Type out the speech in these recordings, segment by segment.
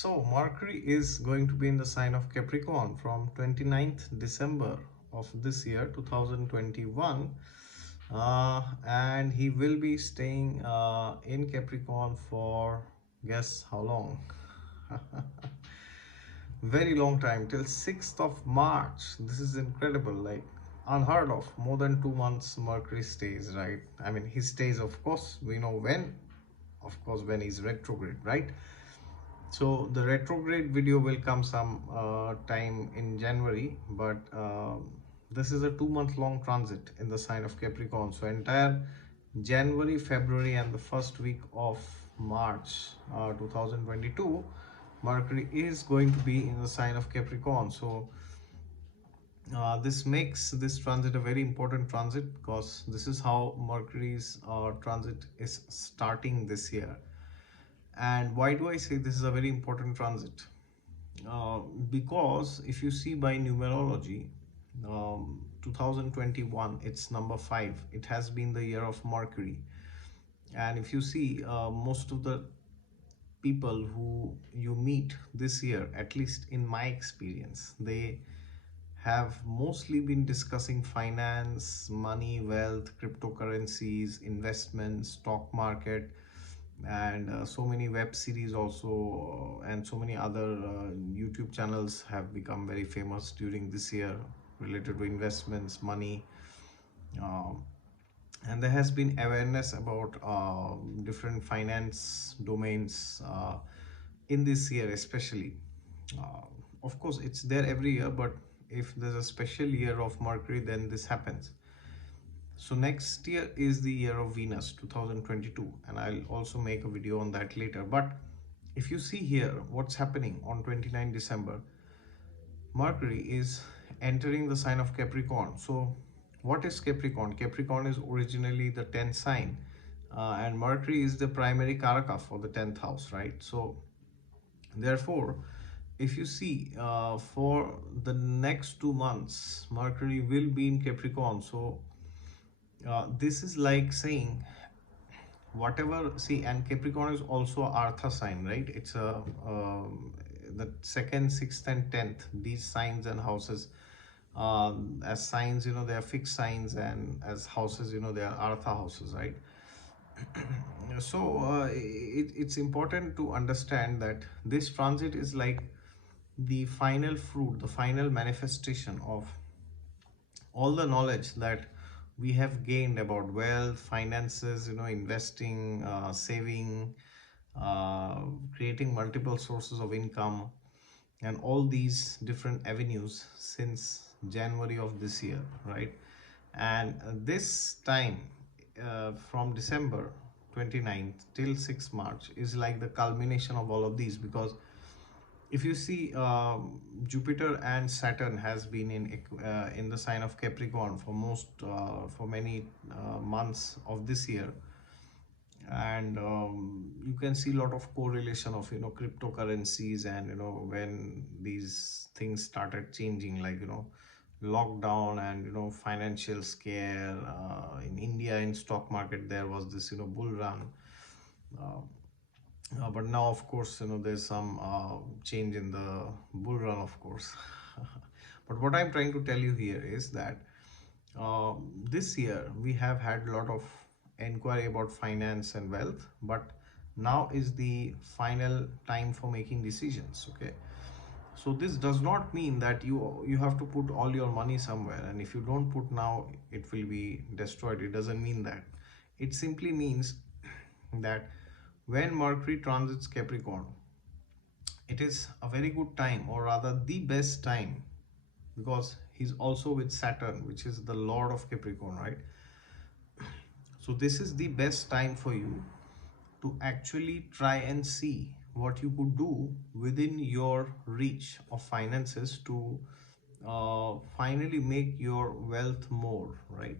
So Mercury is going to be in the sign of Capricorn from 29th December of this year 2021, and he will be staying in Capricorn for, guess how long? Very long time, till 6th of March. This is incredible, like unheard of. More than 2 months Mercury stays, right? I mean, he stays, of course, we know when, of course, when he's retrograde, right? So the retrograde video will come some time in January, but this is a 2 month long transit in the sign of Capricorn. So entire January, February, and the first week of March 2022, Mercury is going to be in the sign of Capricorn. So this makes this transit a very important transit, because this is how Mercury's transit is starting this year. And why do I say this is a very important transit? Because if you see by numerology, 2021, it's number 5. It has been the year of Mercury. And if you see, most of the people who you meet this year, at least in my experience, they have mostly been discussing finance, money, wealth, cryptocurrencies, investments, stock market, and so many web series also, and so many other YouTube channels have become very famous during this year related to investments, money, uh, and there has been awareness about different finance domains in this year especially. uh, of course it's there every year, but if there's a special year of Mercury, then this happens. So next year is the year of Venus 2022, and I'll also make a video on that later. But if you see here what's happening on 29 December, Mercury is entering the sign of Capricorn. So what is Capricorn? Capricorn is originally the 10th sign, and Mercury is the primary karaka for the 10th house, right? So therefore, if you see, for the next 2 months, Mercury will be in Capricorn. So this is like saying whatever, see, and Capricorn is also Artha sign, right? It's a the 2nd, 6th, and 10th, these signs and houses, as signs, they are fixed signs, and as houses, they are Artha houses, right? So it's important to understand that this transit is like the final fruit, the final manifestation of all the knowledge that we have gained about wealth, finances, investing, saving, creating multiple sources of income, and all these different avenues since January of this year, right? And this time, from December 29th till 6th March, is like the culmination of all of these, because if you see, Jupiter and Saturn has been in the sign of Capricorn for many months of this year, and you can see a lot of correlation of cryptocurrencies, and when these things started changing, like lockdown, and financial scare in India. In stock market there was this bull run, uh, but now, of course, there's some change in the bull run, of course. But what I'm trying to tell you here is that this year we have had a lot of inquiry about finance and wealth, but now is the final time for making decisions. Okay, so this does not mean that you have to put all your money somewhere, and if you don't put now, it will be destroyed. It doesn't mean that. It simply means that when Mercury transits Capricorn, it is a very good time, or rather the best time, because he's also with Saturn, which is the Lord of Capricorn, right? So this is the best time for you to actually try and see what you could do within your reach of finances to finally make your wealth more, right?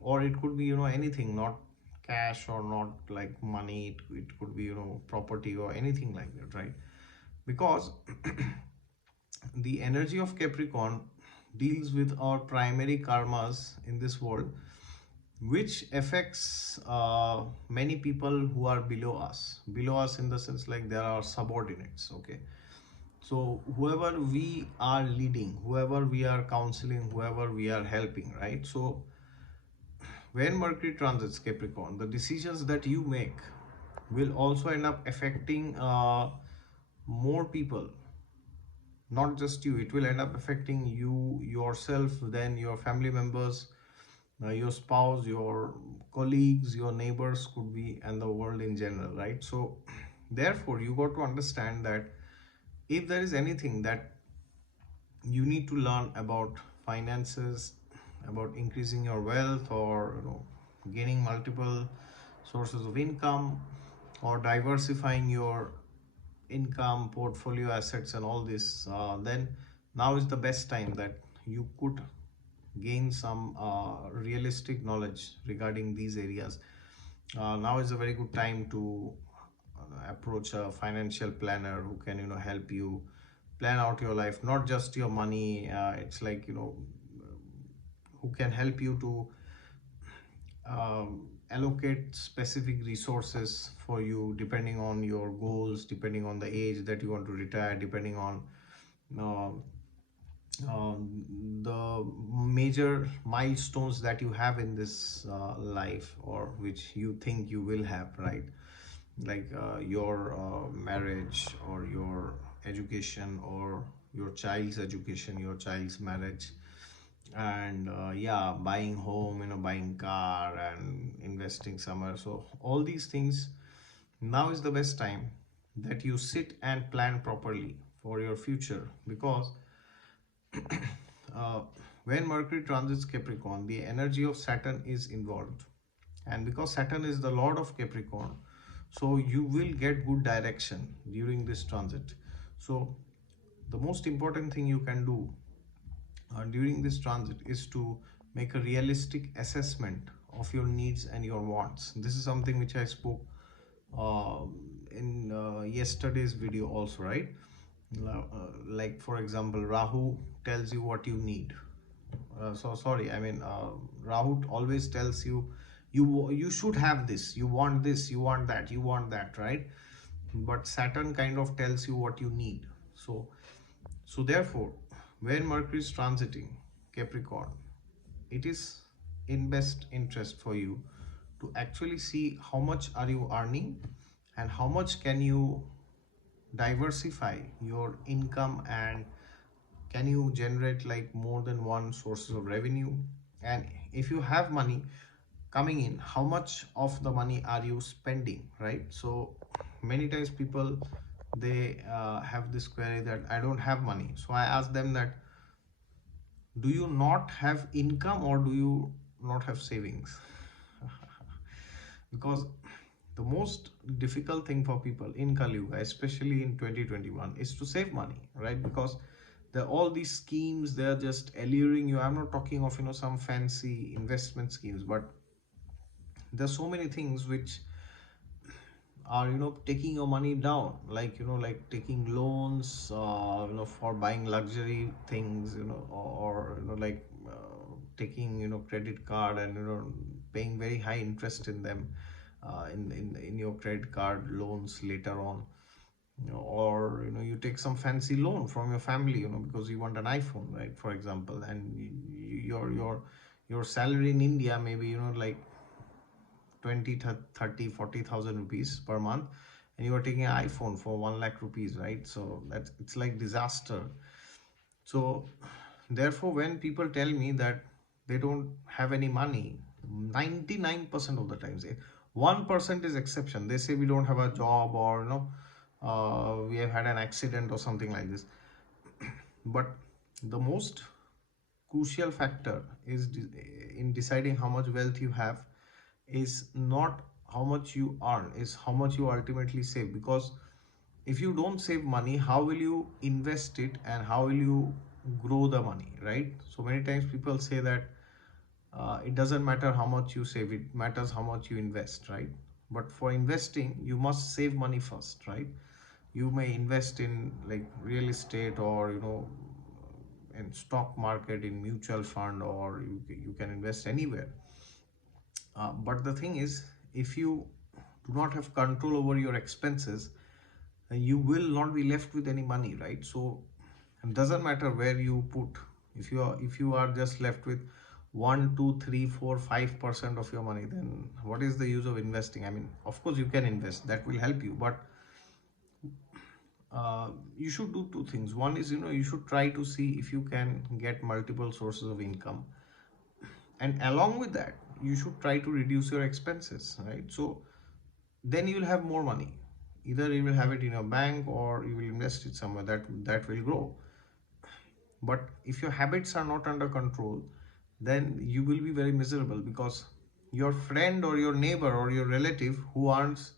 Or it could be anything, not cash, or not like money. It could be property or anything like that, right? Because the energy of Capricorn deals with our primary karmas in this world, which affects many people who are below us in the sense like there are subordinates. Okay, so whoever we are leading, whoever we are counseling, whoever we are helping, right? So when Mercury transits Capricorn, the decisions that you make will also end up affecting more people, not just you. It will end up affecting you yourself, then your family members, your spouse, your colleagues, your neighbors could be, and the world in general, right? So therefore you got to understand that if there is anything that you need to learn about finances, about increasing your wealth, or gaining multiple sources of income, or diversifying your income, portfolio, assets, and all this, then now is the best time that you could gain some realistic knowledge regarding these areas. Now is a very good time to approach a financial planner who can help you plan out your life, not just your money. It's like who can help you to allocate specific resources for you depending on your goals, depending on the age that you want to retire, depending on uh, the major milestones that you have in this life, or which you think you will have, right? Like your marriage, or your education, or your child's education, your child's marriage, and yeah, buying home, buying car and investing somewhere. So all these things, now is the best time that you sit and plan properly for your future, because uh, when Mercury transits Capricorn, the energy of Saturn is involved. And because Saturn is the Lord of Capricorn, so you will get good direction during this transit. So the most important thing you can do during this transit is to make a realistic assessment of your needs and your wants. This is something which I spoke uh, in yesterday's video also, right? Like for example, Rahu tells you what you need. So sorry, I mean, Rahu always tells you you should have this, you want this, you want that, you want that, right? But Saturn kind of tells you what you need. So therefore, when Mercury is transiting Capricorn, it is in best interest for you to actually see how much are you earning, and how much can you diversify your income, and can you generate like more than one sources of revenue. And if you have money coming in, how much of the money are you spending, right? So many times people, they have this query that I don't have money. So I ask them that, do you not have income, or do you not have savings? Because the most difficult thing for people in Kali Yuga, especially in 2021, is to save money, right? Because all these schemes, they're just alluring you. I'm not talking of some fancy investment schemes, but there's so many things which are taking your money down, like like taking loans, for buying luxury things, or like taking credit card, and paying very high interest in them, in your credit card loans later on. Or you take some fancy loan from your family, because you want an iPhone, right, for example. And your salary in India, maybe like 20, 30, 40,000 rupees per month, and you are taking an iPhone for 1 lakh rupees, right? So that's, it's like disaster. So therefore, when people tell me that they don't have any money, 99% of the times, 1% is exception. They say we don't have a job, or we have had an accident or something like this. But the most crucial factor is in deciding how much wealth you have is not how much you earn, is how much you ultimately save. Because if you don't save money, how will you invest it, and how will you grow the money, right? So many times people say that it doesn't matter how much you save, it matters how much you invest, right? But for investing, you must save money first, right? You may invest in like real estate, or in stock market, in mutual fund, or you can invest anywhere. But the thing is, if you do not have control over your expenses, you will not be left with any money, right? So it doesn't matter where you put. If you are just left with 1, 2, 3, 4, 5% of your money, then what is the use of investing? I mean, of course you can invest, that will help you, but you should do two things. One is, you should try to see if you can get multiple sources of income, and along with that you should try to reduce your expenses, right? So then you will have more money. Either you will have it in your bank or you will invest it somewhere that will grow. But if your habits are not under control, then you will be very miserable, because your friend or your neighbor or your relative who earns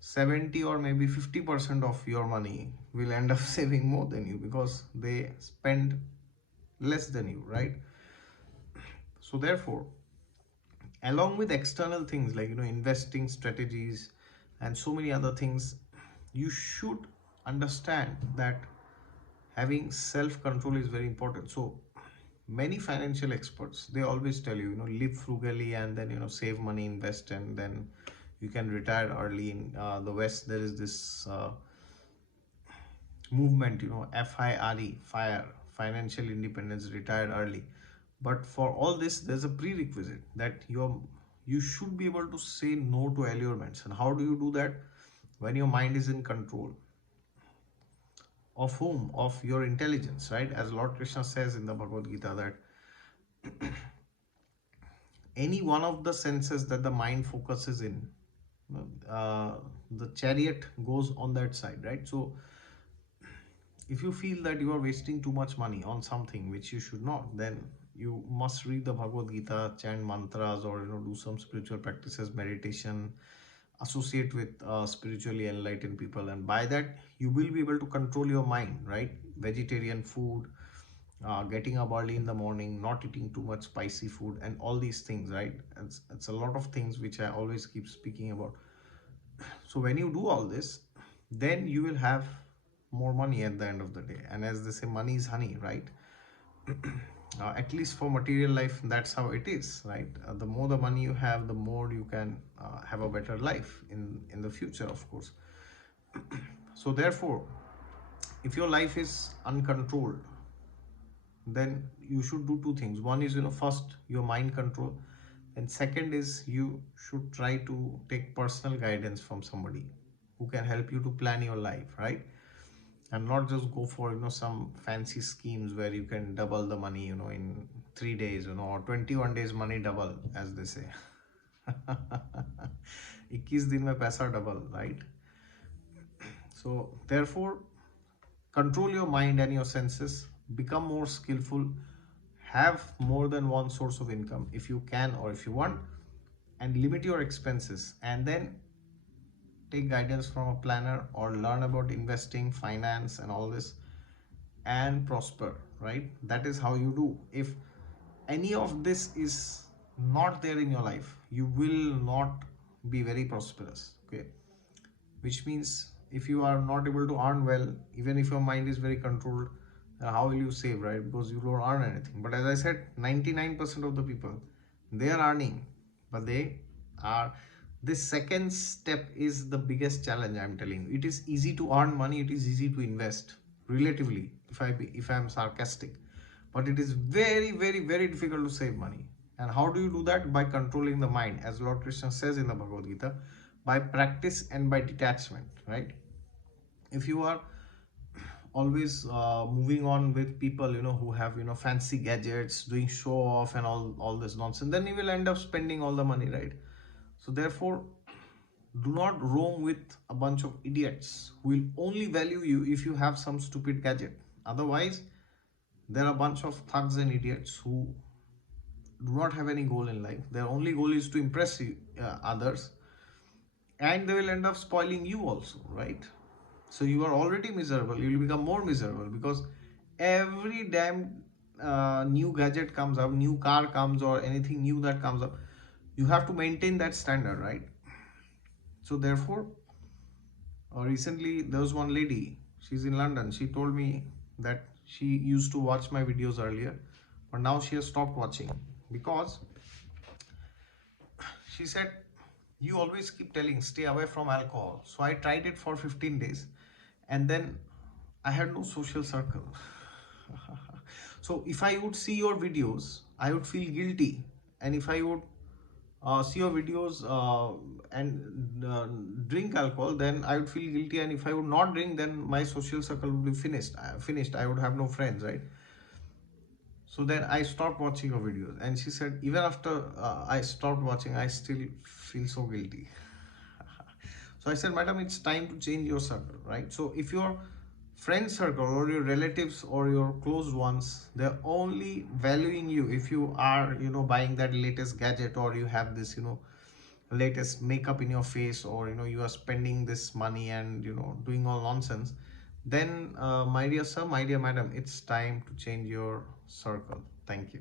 70 or maybe 50% of your money will end up saving more than you, because they spend less than you, right? So therefore, along with external things like investing strategies and so many other things, you should understand that having self control is very important. So many financial experts, they always tell you, live frugally, and then save money, invest, and then you can retire early. In the West, there is this movement, FIRE, financial independence, retire early. But for all this, there's a prerequisite that you should be able to say no to allurements. And how do you do that? When your mind is in control of whom? Of your intelligence, right? As Lord Krishna says in the Bhagavad Gita, that any one of the senses that the mind focuses in, uh, the chariot goes on that side, right? So if you feel that you are wasting too much money on something which you should not, then you must read the Bhagavad Gita, chant mantras, or do some spiritual practices, meditation, associate with spiritually enlightened people, and by that you will be able to control your mind, right? Vegetarian food, getting up early in the morning, not eating too much spicy food, and all these things, right? It's a lot of things which I always keep speaking about. So when you do all this, then you will have more money at the end of the day. And as they say, money is honey, right? At least for material life, that's how it is, right? The more the money you have, the more you can have a better life in the future, of course. So therefore, if your life is uncontrolled, then you should do two things. One is, first, your mind control, and second is you should try to take personal guidance from somebody who can help you to plan your life, right? And not just go for some fancy schemes where you can double the money in 3 days, or 21 days money double, as they say. 21 दिन में पैसा double, right? So therefore, control your mind and your senses, become more skillful, have more than one source of income if you can or if you want, and limit your expenses, and then take guidance from a planner or learn about investing, finance, and all this, and prosper, right? That is how you do. If any of this is not there in your life, you will not be very prosperous, okay? Which means if you are not able to earn well, even if your mind is very controlled, how will you save, right? Because you don't earn anything. But as I said, 99% of the people, they are earning, but they are, this second step is the biggest challenge. I'm telling you, it is easy to earn money, it is easy to invest, relatively, if I'm sarcastic, but it is very, very, very difficult to save money. And how do you do that? By controlling the mind, as Lord Krishna says in the Bhagavad Gita, by practice and by detachment, right? If you are always moving on with people who have fancy gadgets, doing show off and all this nonsense, then you will end up spending all the money, right? So therefore, do not roam with a bunch of idiots who will only value you if you have some stupid gadget. Otherwise, there are a bunch of thugs and idiots who do not have any goal in life. Their only goal is to impress others, and they will end up spoiling you also, right? So you are already miserable, you will become more miserable, because every damn new gadget comes up, new car comes, or anything new that comes up, you have to maintain that standard, right? So therefore, recently there was one lady, she's in London, she told me that she used to watch my videos earlier, but now she has stopped watching, because she said, you always keep telling stay away from alcohol. So I tried it for 15 days, and then I had no social circle. So if I would see your videos, I would feel guilty. And if I would see your videos and drink alcohol, then I would feel guilty. And if I would not drink, then my social circle would be finished. I would have no friends, right? So then I stopped watching your videos. And she said, even after I stopped watching, I still feel so guilty. So I said, madam, it's time to change your circle, right? So if your friend circle or your relatives or your close ones, they're only valuing you if you are, buying that latest gadget, or you have this, latest makeup in your face, or, you are spending this money and, doing all nonsense, then, my dear sir, my dear madam, it's time to change your circle. Thank you.